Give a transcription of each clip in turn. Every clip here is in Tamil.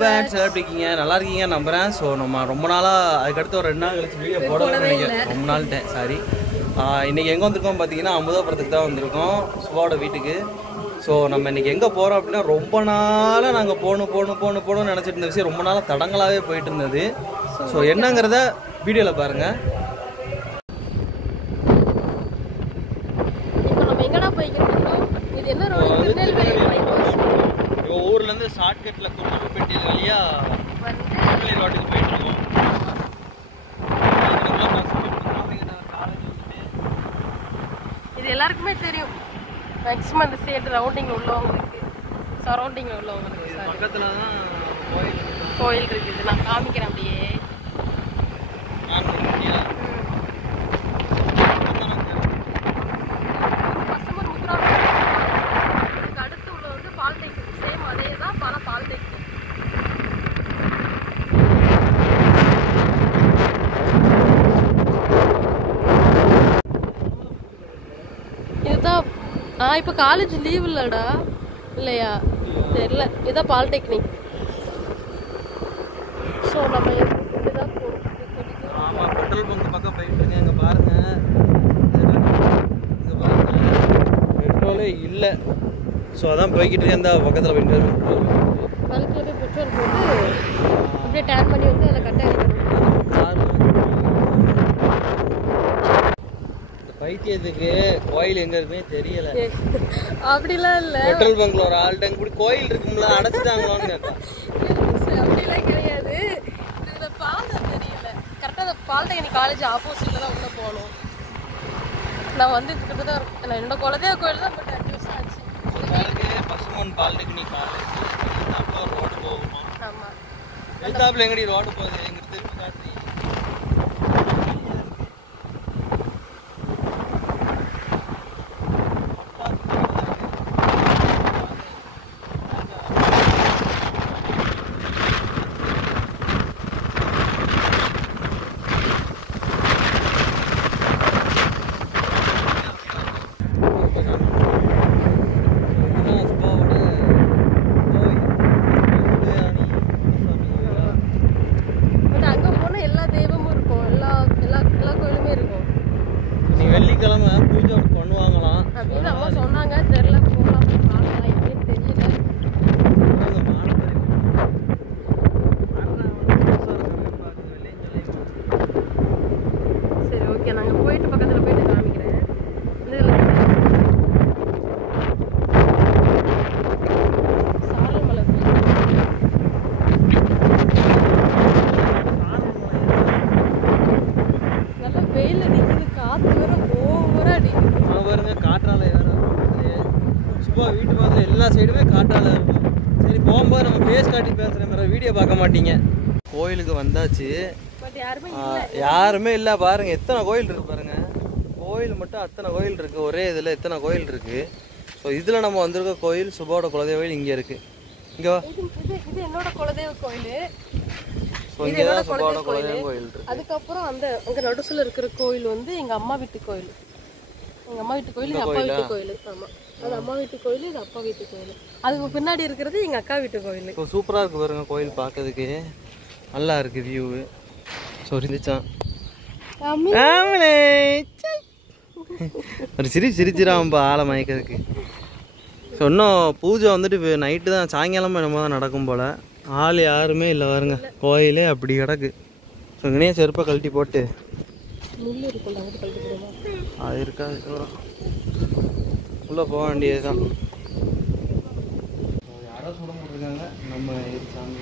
பேட்ஸ் எல்லாம் எப்படி இருக்கீங்க? நல்லா இருக்கீங்க நம்புறேன். ஸோ நம்ம ரொம்ப நாளாக அதுக்கடுத்து ஒரு 2 நாள் கழிச்சு வீடியோ போடணும்னு நினைக்கிறேன். ரொம்ப நாள்ட்டேன், சாரி. இன்றைக்கி எங்கே வந்திருக்கோம் பார்த்தீங்கன்னா அமுதாபுரத்துக்கு தான் வந்திருக்கோம், சுபாவோட வீட்டுக்கு. ஸோ நம்ம இன்றைக்கி எங்கே போகிறோம் அப்படின்னா, ரொம்ப நாளாக நாங்கள் போகணும்னு நினச்சிட்டு இருந்த விஷயம் ரொம்ப நாளாக தடங்களாகவே போயிட்டு இருந்தது. ஸோ என்னங்கிறத வீடியோவில் பாருங்கள். ஊர்லேருந்து ஷார்ட்கட்டில் கும்பல்பேட்டை வழியாக ரோட்டுக்கு போயிட்டு இருக்கோம். இது எல்லாருக்குமே தெரியும். மேக்ஸிமம் அந்த சைடு ரவுண்டிங்கில் உள்ளவங்களுக்கு, சரௌண்டிங்கில் உள்ளவங்களுக்கு பக்கத்தில் தான் கோயில் இருக்குது. நான் காமிக்கிறேன் அப்படியே. இப்போ காலேஜ் லீவ் இல்லடா, இல்லையா தெரியல. இதுதான் பாலிடெக்னிக். ஸோ நம்ம இதுதான் ஆமாம், பெட்ரோல் பங்க் பக்கம் போயிட்டு இருக்கேன். இங்கே பாருங்கள், பெட்ரோலே இல்லை. ஸோ அதான் போய்கிட்டு இருக்கேன். இந்த பக்கத்தில் போயிட்டு பல்கில் போய் பெட்ரோல் போட்டு அப்படியே டேன் பண்ணி வந்து அதில் கட்ட அடிக்கணும். பைத்தியத்துக்கு கோயில் எங்க இருக்குன்னே தெரியல. அப்படிலாம் இல்ல, பெட்ரோல் பங்க்ல ஒரு ஆள் டேங்க் கூட கோயில் இருக்கும்ல, அடைச்சிட்டாங்களான்னு கேட்டா. அப்படிலாம் கிடையாது. இதுல பாதை தெரியல கரெக்டா. அந்த பாலிடெக்னிக் காலேஜ் ஆப்போசிட்ல தான் உள்ள போகணும். நான் வந்து கிட்டத்தட்ட என்னோட குலதெய்வ கோயில் தான், பட் 5 வருஷம் ஆச்சு. பசுமன் பாலிடெக்னிக் காலேஜ் ரோடு போகுமா? ஆமா, எத்தாப்புல எங்கடி ரோடு போகுது? எங்க திருப்பி காட்டுறீங்க. வெள்ளிக்கிழமை பூஜை பண்ணுவாங்களாம் அப்படின்னு அம்மா சொன்னாங்க. தெரியல, போகலாம் பார்க்கலாம், எப்படின்னு தெரியல. சரி, ஓகே, நாங்கள் போயிட்டு பக்கத்தில் போயிட்டு காமிக்கிறேன். சாரல்மலை நல்லா வெயில் அடிக்குது, காற்று வேற ஓவரா அடிக்குது. பாருங்க, காற்றாலை வேற. சுபா வீட்டு பக்கத்தில் எல்லா சைடுமே காற்றாலை இருக்கும். சரி, போகும்போது நம்ம ஃபேஸ் காட்டி பேசுகிற மாதிரி வீடியோ பார்க்க மாட்டீங்க. கோயிலுக்கு வந்தாச்சு, பட் யாருமே இல்லை. பாருங்க எத்தனை கோயில் இருக்கு பாருங்க. கோயில் மட்டும் அத்தனை கோயில் இருக்கு, ஒரே இதில் எத்தனை கோயில் இருக்கு. ஸோ இதில் நம்ம வந்திருக்க கோயில் சுபாவோட குலதெய்வ கோயில் இங்கே இருக்கு. இங்கே இது என்னோட குலதெய்வ கோயில். இங்கே தான் சுபாவோட குலதெய்வ கோயில் இருக்கு. அதுக்கப்புறம் அங்கே நடுசுல இருக்கிற கோயில் வந்து எங்கள் அம்மா வீட்டு கோயில். எங்கள் அம்மா வீட்டு கோயில், எங்கள் அப்பா வீட்டு கோயில். ஆமாம், அது அம்மா வீட்டு கோயில், இது அப்பா வீட்டு கோயில். அதுக்கு பின்னாடி இருக்கிறது எங்கள் அக்கா வீட்டு கோயில். இப்போ சூப்பராக இருக்குது பாருங்க, கோயில் பார்க்கறதுக்கு நல்லா இருக்குது வியூவு. ஸோ இருந்துச்சான் ஒரு சிரிச்சிடாமப்பா ஆளை மயக்கிறதுக்கு. ஸோ இன்னும் பூஜை வந்துட்டு நைட்டு தான், சாயங்காலமாக என்னமோ தான் நடக்கும் போல். ஆள் யாருமே இல்லை பாருங்க, கோயிலே அப்படி கிடக்கு. ஸோ இங்கேயே செருப்பை கழட்டி போட்டு அது இருக்காது, உள்ளே போக வேண்டியது தான். யாரோ சுட போட்டிருக்காங்க, நம்ம சாமி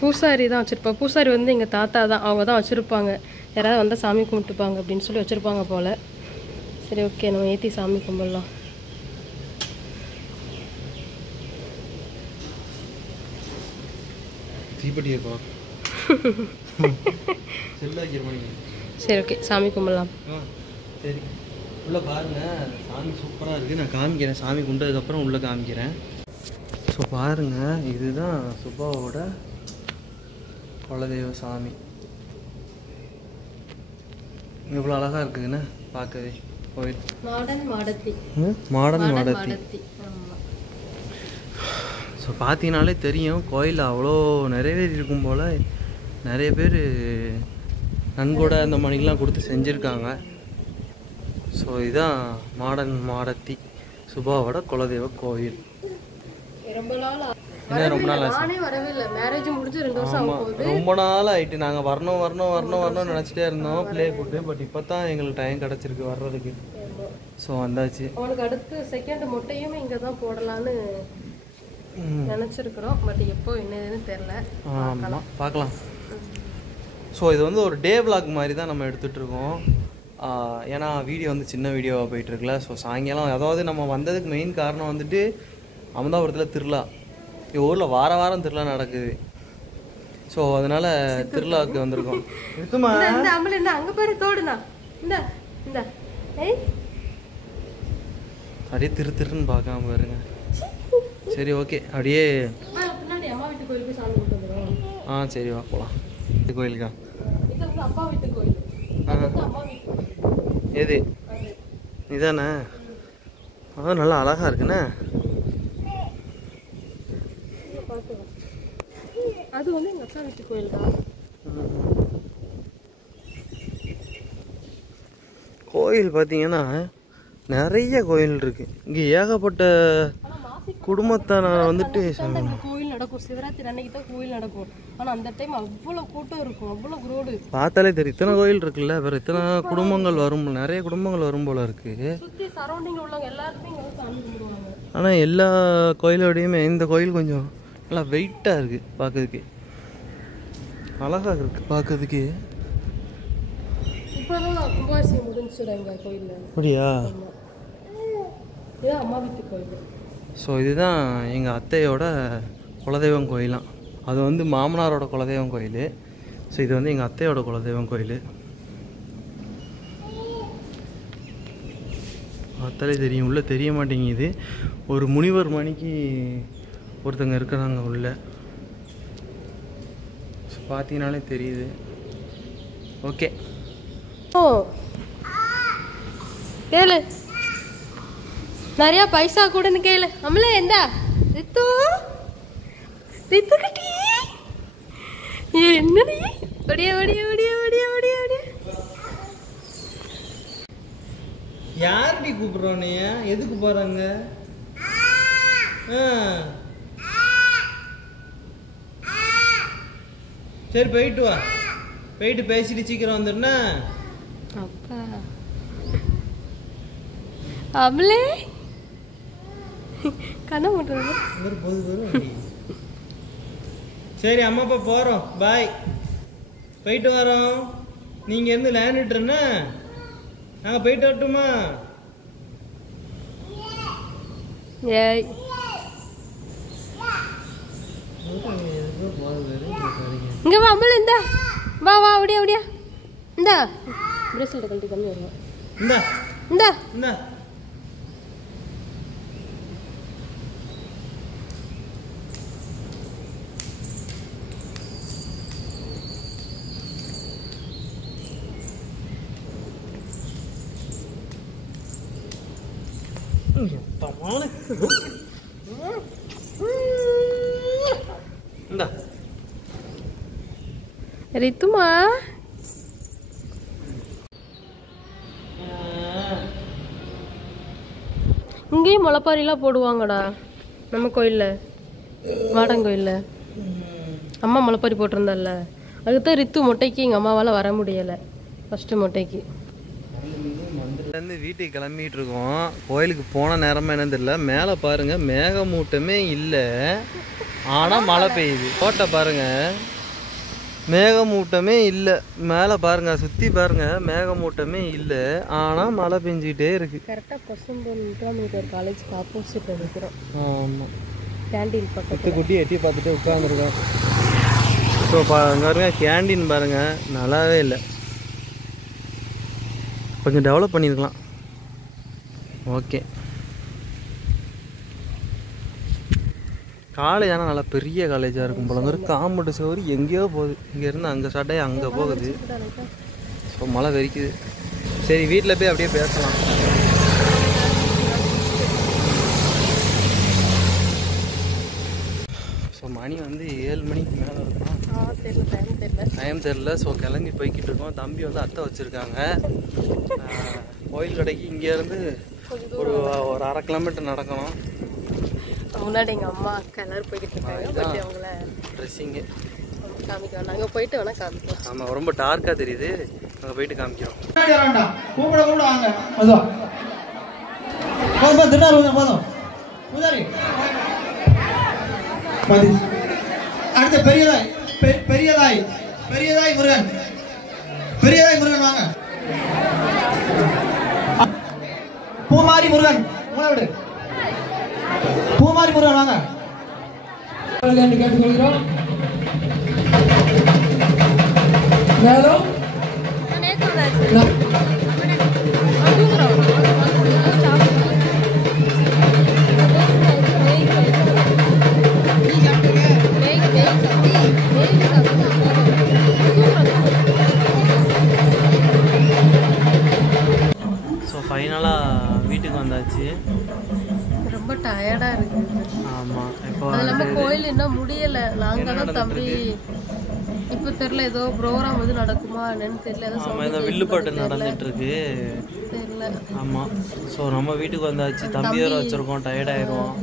பூசாரி தான் வச்சுருப்போம். பூசாரி வந்து எங்கள் தாத்தா தான், அவங்க தான் வச்சுருப்பாங்க. யாராவது வந்தால் சாமி கும்பிட்டுப்பாங்க அப்படின்னு சொல்லி வச்சுருப்பாங்க போல். சரி, ஓகே, நம்ம ஏற்றி சாமி கும்பிடலாம். தீப்பெட்டி சரி, ஓகே, சாமி கும்பிடலாம். சரி, உள்ளே பாருங்கள், சாமி சூப்பராக இருக்குது. நான் காமிக்கிறேன், சாமி கும்பிட்டதுக்கப்புறம் உள்ளே காமிக்கிறேன். ஸோ பாருங்கள், இதுதான் சுபாவோட குலதெய்வ சாமி. இவ்வளோ அழகாக இருக்குதுன்னு பார்க்கவே கோயில். மாடன் மாடத்தி. மாடன் மாடத்தி. ஸோ பார்த்தீங்கனாலே தெரியும் கோயில் அவ்வளோ நிறைவேறி இருக்கும் போல். நிறைய பேர் நன்கொடை அந்த மாதிரிலாம் கொடுத்து செஞ்சுருக்காங்க. ஸோ இதுதான் மாடத்தி சுபாவோட குலதெய்வ கோயில். ரொம்ப நாள் ரொம்ப நாள் ஆச்சு. நானே வரவே இல்லை. மேரேஜ் முடிஞ்சு 2 வருஷம் ஆகுது. ரொம்ப நாள் ஆயிட்டு. நாங்கள் வரணும்னு நினச்சிட்டே இருந்தோம் பிளே கூட்டு. பட் இப்போ தான் எங்களுக்கு டைம் கிடச்சிருக்கு வர்றதுக்கு. ஸோ வந்தாச்சு. அவனுக்கு அடுத்து செகண்ட் மொட்டையும் இங்கே தான் போடலான்னு நினச்சிருக்கிறோம். பட் எப்போ என்னதுன்னு தெரில. ஆமாம் பார்க்கலாம். ஸோ இது வந்து ஒரு டே விளாக் மாதிரி தான் நம்ம எடுத்துகிட்டு இருக்கோம். ஏன்னா வீடியோ வந்து சின்ன வீடியோவாக போயிட்டுருக்குல. ஸோ சாயங்காலம் அதாவது நம்ம வந்ததுக்கு மெயின் காரணம் வந்துட்டு அமதாபுரத்தில் திருவிழா. ஊரில் வாரம் திருவிழா நடக்குது. ஸோ அதனால் திருவிழாவுக்கு வந்திருக்கோம். என்ன அங்கே பாரு தோடுனா இந்த இந்த அப்படியே திருன்னு பார்க்காம பாருங்க. சரி ஓகே அப்படியே பின்னாடி அம்மா வீட்டு கோயிலுக்கு சாமி கும்பிட்டு வந்துடும். சரி வா போகலாம். இது கோயிலுக்கா? இது வந்து அப்பா வீட்டு கோயில். அம்மா வீட்டு எது இதானே? அதான் நல்லா அழகா இருக்குண்ணே. அது வந்து எங்கள் அக்கா வீட்டு கோயில் தான். கோயில் பார்த்தீங்கன்னா நிறைய கோயில் இருக்கு. இங்கே ஏகப்பட்ட குடும்பத்தான வந்துட்டு கோயில் நடக்கும். சிவராத்திரி அன்னைக்கு தான் கோயில் நடக்கும். ஆனால் அந்த டைம் அவ்வளோ கூட்டம் இருக்கும், அவ்வளோ க்ரௌடு. பார்த்தாலே தெரியும். இத்தனை கோயில் இருக்குல்ல, வேறு இத்தனை குடும்பங்கள் வரும், நிறைய குடும்பங்கள் வரும் போல இருக்கு. சுற்றி சரௌண்டிங்கில் உள்ளவங்க எல்லாருமே இங்கே வந்து சாமி கும்பிடுவாங்க. ஆனால் எல்லா கோயிலோடையுமே இந்த கோயில் கொஞ்சம் நல்லா வெயிட்டாக இருக்குது. பார்க்கறதுக்கு அழகாக இருக்குது பார்க்கறதுக்கு. இப்போதான் கும்பாபிஷேகம் முடிஞ்சுடா எங்கள் கோயிலில். அப்படியா? இதுதான் அம்மா வீட்டு கோயில். ஸோ இதுதான் எங்கள் அத்தையோட குலதெய்வம் கோயிலாம். அது வந்து மாமனாரோட குலதெய்வம் கோயில். ஸோ இது வந்து எங்கள் அத்தையோட குலதெய்வம் கோயில். அத்தாலே தெரியும். உள்ளே தெரிய மாட்டேங்குது. ஒரு முனிவர் மணிக்கு ஒருத்தங்க இருக்கிறாங்க உள்ள. ஸோ பார்த்தீங்கனாலே தெரியுது. ஓகே கேளு. நிறைய பைசா கூடன்னு கேளு. அம்மளே எந்தா ரித்து ரித்து கட்டி என்னடி ஒடியா ஒடியா ஒடியா ஒடியா ஒடியா ஒடியா. யார்டி கூப்பிடுறோன்னு? எதுக்கு போறாங்க? சரி போயிட்டு வா. போயிட்டு பேசிட்டு சீக்கிரம் வந்துடுனா. அப்பா அம்மளே கண்ண மாட்டேன். சரி அம்மா அப்பா போறோம். பாய். போயிட்டு வரோம். நீங்க இருந்து லேண்டுட்டுருன்னா நாங்க போயிட்டு வரட்டுமா? ஏய் இங்க வா அம்மளே. இந்தா வா வா ஒடியா ஒடியா. இந்தா பிரேஸ்லெட் கழட்டி கம்மி வருவா. இந்தா இந்தா இந்தா. இந்தா ரித்துமா இங்கேயும் முளைப்பாரிலாம் போடுவாங்கடா நம்ம கோயிலில், வாடங்கோயிலில். அம்மா முளைப்பாரி போட்டிருந்தால அதுதான் ரித்து மொட்டைக்கு எங்கள் அம்மாவால் வர முடியலை. ஃபஸ்ட்டு மொட்டைக்கு மந்திரிலேருந்து வீட்டுக்கு கிளம்பிட்டு இருக்கோம். கோயிலுக்கு போன நேரமாக என்னன்னு தெரியல. மேலே பாருங்க மேகமூட்டமே இல்லை, ஆனால் மழை பெய்யுது. கோட்டை பாருங்க மேகமூட்டமே இல்லை. மேலே பாருங்க சுற்றி பாருங்க மேகமூட்டமே இல்லை, ஆனால் மழை பெஞ்சிக்கிட்டே இருக்கு. கரெக்டாக பசும்பொன் மீட்டர் காலேஜுக்கு ஆப்போசிட்டில் இருக்கிறோம். ஆமாம், கேண்டீன் பக்கத்து குட்டி எட்டி பார்த்துட்டு உட்காந்துருக்கோம். ஸோ பாருங்க கேண்டீன் பாருங்க நல்லாவே இல்லை, கொஞ்சம் டெவலப் பண்ணியிருக்கலாம். ஓகே, காலேஜ் ஆனால் நல்லா பெரிய காலேஜாக இருக்கும் போல. அங்கே காம்பவுண்டு சோறு எங்கேயோ போகுது, இங்கேருந்து அங்கே ஸ்டார்ட் ஆகி அங்கே போகுது. ஸோ மழை வெறிக்குது. சரி வீட்டில் போய் அப்படியே பேசலாம். மணி வந்து 7 மணிக்கு மேலே இருக்கும். டைம் தெரில. ஸோ கிளம்பி போய்கிட்டு இருக்கோம். தம்பி வந்து அத்தை வச்சுருக்காங்க. கோயில் கடைக்கு இங்கேருந்து ஒரு 1/2 கிலோமீட்டர் நடக்கணும். முன்னாடி எங்கள் அம்மா அக்கா எல்லாரும் போய்கிட்டு இருக்காங்க. அவங்கள ட்ரெஸ்ஸிங்கு காமிக்கலாம். நாங்கள் போயிட்டு வேணா காமிக்கலாம். ஆமாம், ரொம்ப டார்க்காக தெரியுது. நாங்கள் போயிட்டு காமிக்கிறோம். கூப்பிட வாங்க. அதுவா போதும் திருநாள் போதும். அடுத்த பெரியதாய் பெரியதாய் பெரியதாய் முருகன் வாங்க. பூமாரி முருகன் விடு. பூமாரி முருகன் வாங்க என்று கேட்டுக்கொள்கிறோம். மேலும் ஸோ ஃபைனலாக வீட்டுக்கு வந்தாச்சு. ரொம்ப டயர்டாக இருக்குது. ஆமாம், இப்போ நம்ம கோயில் இன்னும் முடியலை. நாங்கள் தான் தம்பி இப்போ தெரியல, ஏதோ ப்ரோக்ராம் வந்து நடக்குமா என்னன்னு தெரியல. ஏதோ வில்லுப்பாட்டு நடந்துட்டு இருக்கு தெரியல. ஆமாம். ஸோ நம்ம வீட்டுக்கு வந்தாச்சு. தம்பி வேறு வச்சுருக்கோம், டயர்டாயிடுவோம்.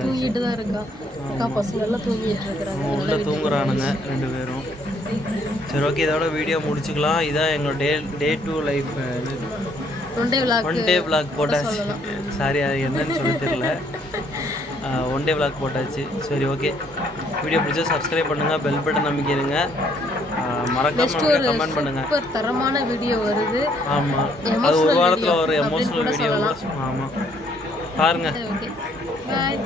தூங்கிட்டு தான் இருக்கா. அக்கா பசங்க எல்லாம் தூங்கிட்டு இருக்கிறாங்க. உள்ள தூங்குறானுங்க 2 பேரும். சரி, ஓகே, இதோட வீடியோ முடிச்சுக்கலாம். இதான் எங்களோட டே 2 லைஃப். ஒன் டே விளாக் போட்டாச்சு. சாரி, அது என்னன்னு சொல்ல தெரியல. ஒன் டே விளாக் போட்டாச்சு. சரி, ஓகே, வீடியோ பிடிச்சா சப்ஸ்கிரைப் பண்ணுங்கள், பெல் பட்டன் நம்பிக்கிறீங்க, மறக்காம கமெண்ட் பண்ணுங்க. தரமான வீடியோ வருது. ஆமாம், அது ஒரு வாரத்தில் ஒரு எமோஷனல் வீடியோ. ஆமாம், பாருங்கள். பாய்.